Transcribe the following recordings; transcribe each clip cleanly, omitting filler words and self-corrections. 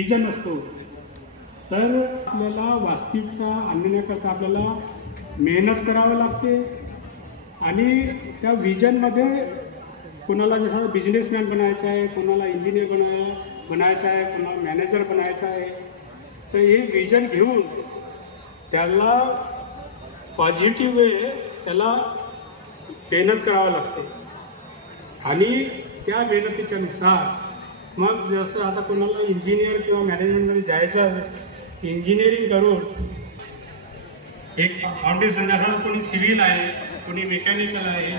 Vision असतो, तर आपल्याला वास्तविकता आणण्याकरता आपल्याला मेहनत करावी लागते आणि त्या विजनमध्ये कोणाला जसं बिझनेसमॅन बनायचं आहे, कोणाला इंजिनियर बनायचं आहे, कोणाला मॅनेजर बनायचं आहे, तर हे विजन घेऊन त्याला पॉझिटिव्ह वे त्याला मेहनत करावं लागते आणि त्या मेहनतीच्या नुसार मग जसं आता कोणाला इंजिनियर किंवा मॅनेजमेंटमध्ये जायचं आहे, इंजिनिअरिंग करून एक फाउंडेशन जसं कोणी सिव्हिल आहे, कोणी मेकॅनिकल आहे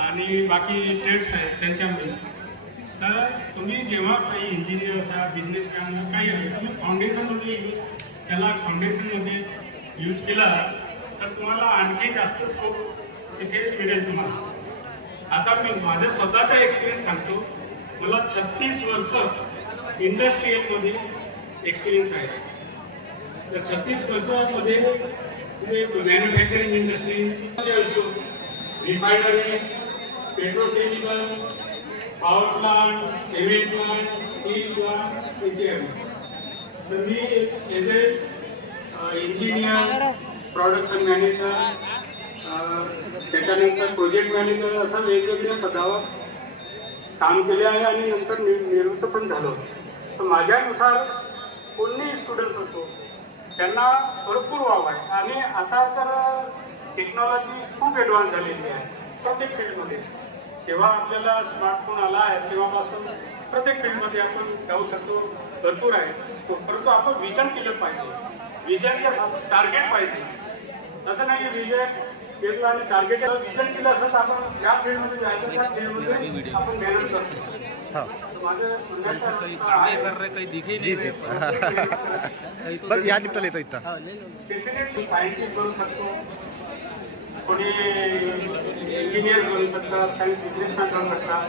आणि बाकी ट्रेड्स आहेत त्यांच्यामध्ये, तर तुम्ही जेव्हा काही इंजिनियर असा बिझनेसमॅन काही आहे तुम्ही फाउंडेशनमध्ये त्याला फाउंडेशनमध्ये यूज केला तर तुम्हाला आणखी जास्त स्कोप तिथे मिळेल तुम्हाला. आता मी माझा स्वतःचा एक्सपिरियन्स सांगतो. मला 36 वर्ष इंडस्ट्रियलमध्ये एक्सपिरियन्स आहे. तर 36 वर्षामध्ये manufacturing industry, refinery, petrochemical, power plant, cement plant, steel plant इत्यादी. तर me as a engineer, production manager, त्याच्यानंतर प्रोजेक्ट मॅनेजर असं वेगवेगळ्या पदावर काम केले आहे आणि नंतर निवृत्त पण झालो. तर माझ्यानुसार कोणीही स्टुडंट्स असो त्यांना भरपूर वाव आहे आणि आता तर टेक्नॉलॉजी खूप ॲडव्हान्स झालेली आहे प्रत्येक फील्डमध्ये. जेव्हा आपल्याला स्मार्टफोन आला आहे तेव्हापासून प्रत्येक फील्डमध्ये आपण जाऊ शकतो, भरपूर आहे. परंतु आपण विजन केलं पाहिजे, विजनचं टार्गेट पाहिजे. तसं नाही विजन केलं आणि टार्गेट विजन केलं असं तर आपण ज्या फील्डमध्ये जायचं त्या फील्डमध्ये आपण मेहनत करतो. बस या निपटाला येतो इथं सायंटिस्ट बनू शकतो, कोणी इंजिनियर बनू शकतात, काही बिझनेसमॅन बनू शकतात.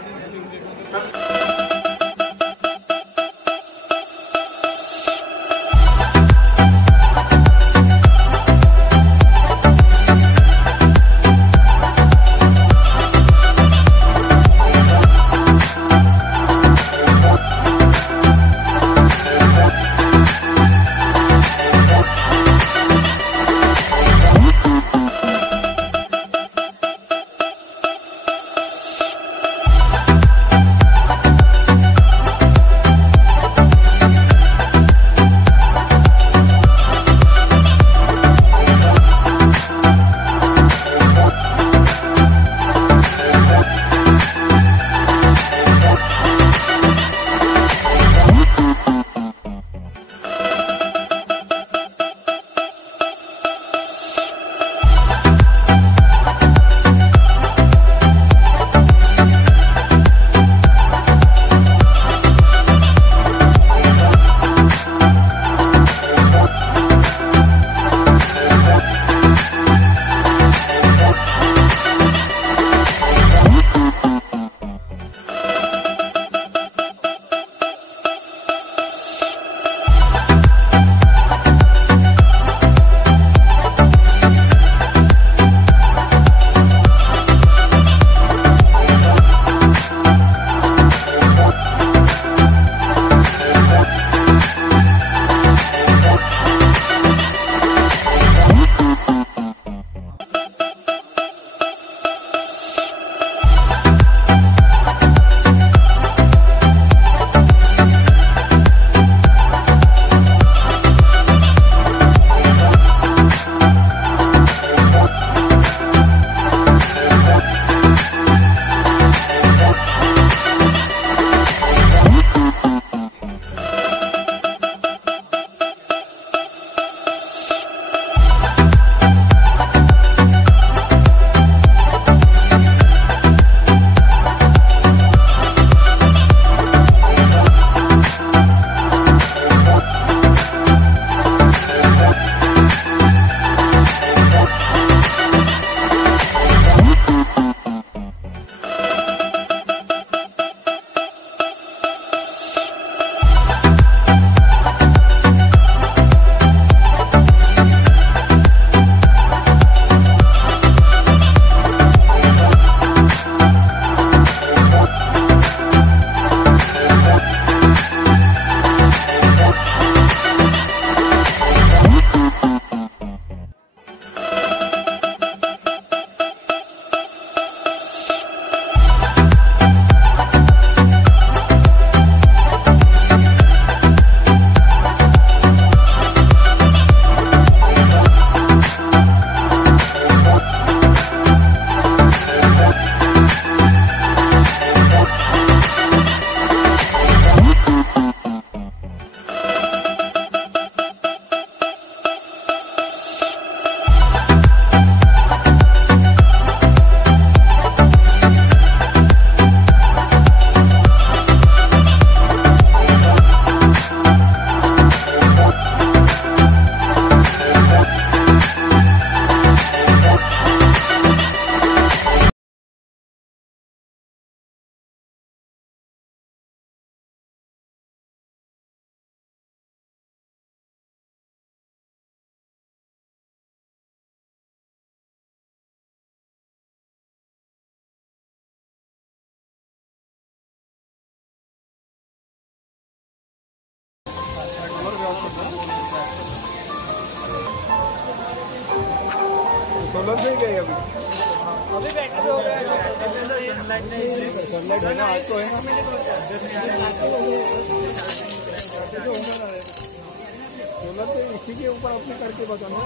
इसी के ऊपर अपने करके बताना।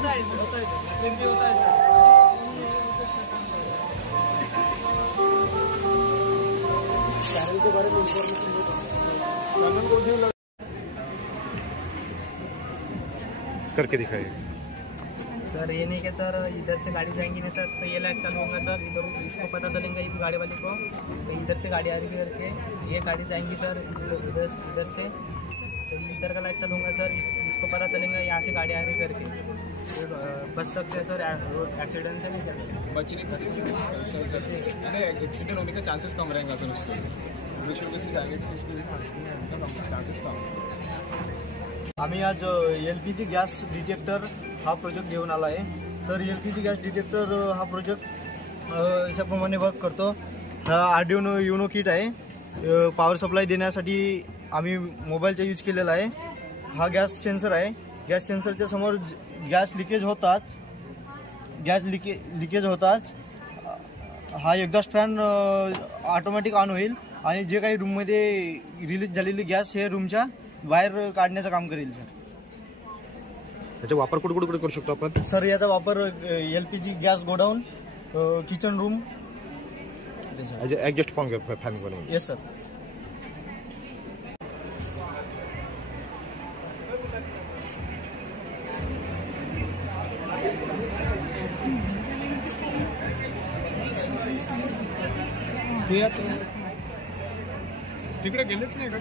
चैनल के बारे में इंफॉर्मेशन करके दिखाइए सर। ये नहीं कि सर इधर से गाड़ी जाएंगी ना सर तो ये लाइट चालू होगा सर, इधर इसको पता चलेगा इस गाड़ी वाले को तो इधर से गाड़ी आ रही है करके ये गाड़ी जाएंगी सर इधर से तो इधर का लाइट चालू होगा सर, इसको पता चलेगा यहाँ से गाड़ी आ रही करके तो बच सकते हैं सर एक्सीडेंट से। नहीं करते बचने का एक्सीडेंट होने का चांसेस कम रहेगा सर उसके चांसेस कम। आम्ही आज LPG गॅस डिटेक्टर हा प्रोजेक्ट घेऊन आला आहे। तर LPG गॅस डिटेक्टर हा प्रोजेक्ट अशाप्रमाणे वर्क करतो। हा आर्डिनो युनो किट आहे, पॉवर सप्लाय देण्यासाठी आम्ही मोबाईलचा यूज केलेला आहे। हा गॅस सेन्सर आहे, गॅस सेन्सरच्या समोर गॅस लिकेज होताच हा एक्झॉस्ट फॅन ऑटोमॅटिक ऑन होईल आणि जे काही रूममध्ये रिलीज झालेली गॅस हे रूमच्या बाहेर काढण्याचं काम करेल सर। याचा वापर कुठे कुठे करू शकतो आपण सर? याचा वापर LPG gas godown, kitchen room, exhaust fan बनवून। Yes sir. तिकडे गेलेच नाही का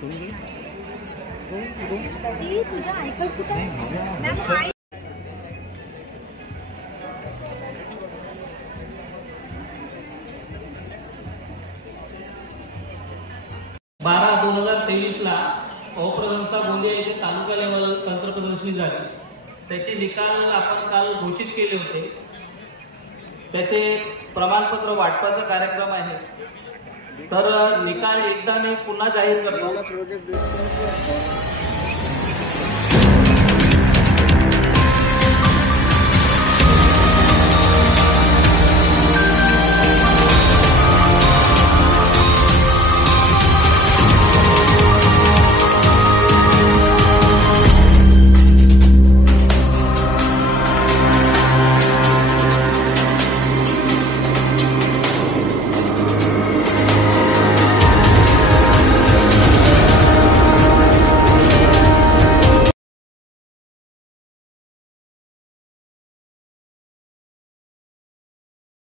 तुम्ही? तुझ्या ऐकत कुठे मॅम? 12/2023 अप्रसंस्था गोंदिया येथे तालुका लेवल तंत्र प्रदर्शनी झाली। त्याचे निकाल आपण काल घोषित केले होते। त्याचे प्रमाणपत्र वाटपाचा कार्यक्रम आहे। तर निकाल एकदा मी पुन्हा जाहीर करतो।